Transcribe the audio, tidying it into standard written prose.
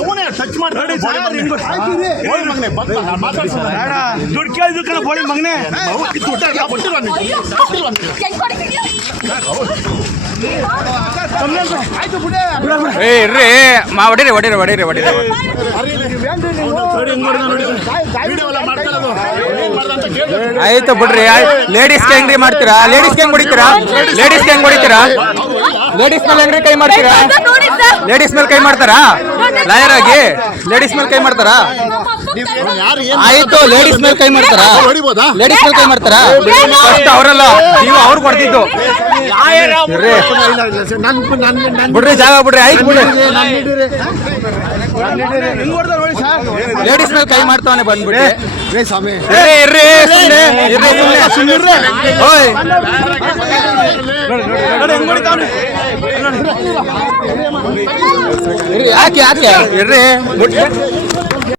ಅವನೇ ಟಚ್ ಮಾಡ್ತಾರೆ ದುಡ್ಡು ಕೇಳಿದ್ರು ಕಣ ಬೋಳಿ ಮಗನೇ ಇರ್ರಿ ಹೊಡೀರಿ ಆಯ್ತು ಬಿಡ್ರಿ. ಲೇಡೀಸ್ಗೆ ಹೆಂಗ್ರಿ ಮಾಡ್ತೀರಾ? ಲೇಡೀಸ್ಗೆ ಹೆಂಗ್ ಹೊಡಿತೀರಾ? ಲೇಡೀಸ್ಗೆ ಹೆಂಗ್ ಹೊಡಿತೀರಾ? ಲೇಡೀಸ್ ಮೇಲೆ ಹೆಂಗ್ರಿ ಕೈ ಮಾಡ್ತೀರಾ? ಲೇಡೀಸ್ ಮೇಲೆ ಕೈ ಮಾಡ್ತಾರಾ? ಲಾಯರ್ ಆಗಿ ಲೇಡೀಸ್ ಮೇಲೆ ಕೈ ಮಾಡ್ತಾರಾ? ಆಯ್ತು, ಲೇಡೀಸ್ ಮೇಲೆ ಕೈ ಮಾಡ್ತಾರಾ? ಲೇಡೀಸ್ ಮೇಲೆ ಕೈ ಮಾಡ್ತಾರಾ? ಫಸ್ಟ್ ಅವರಲ್ಲ, ನೀವು ಅವ್ರು ಕೊಡ್ತಿದ್ದು ಬಿಡ್ರಿ, ಜಾಗ ಬಿಡ್ರಿ. ಆಯ್ತು ಬಿಡ್ರಿ, ಲೇಡೀಸ್ ಮೇಲೆ ಕೈ ಮಾಡ್ತಾವನೆ ಬಂದ್ಬಿಟ್ಟು. ಯಾಕೆ ಇರ್ರಿ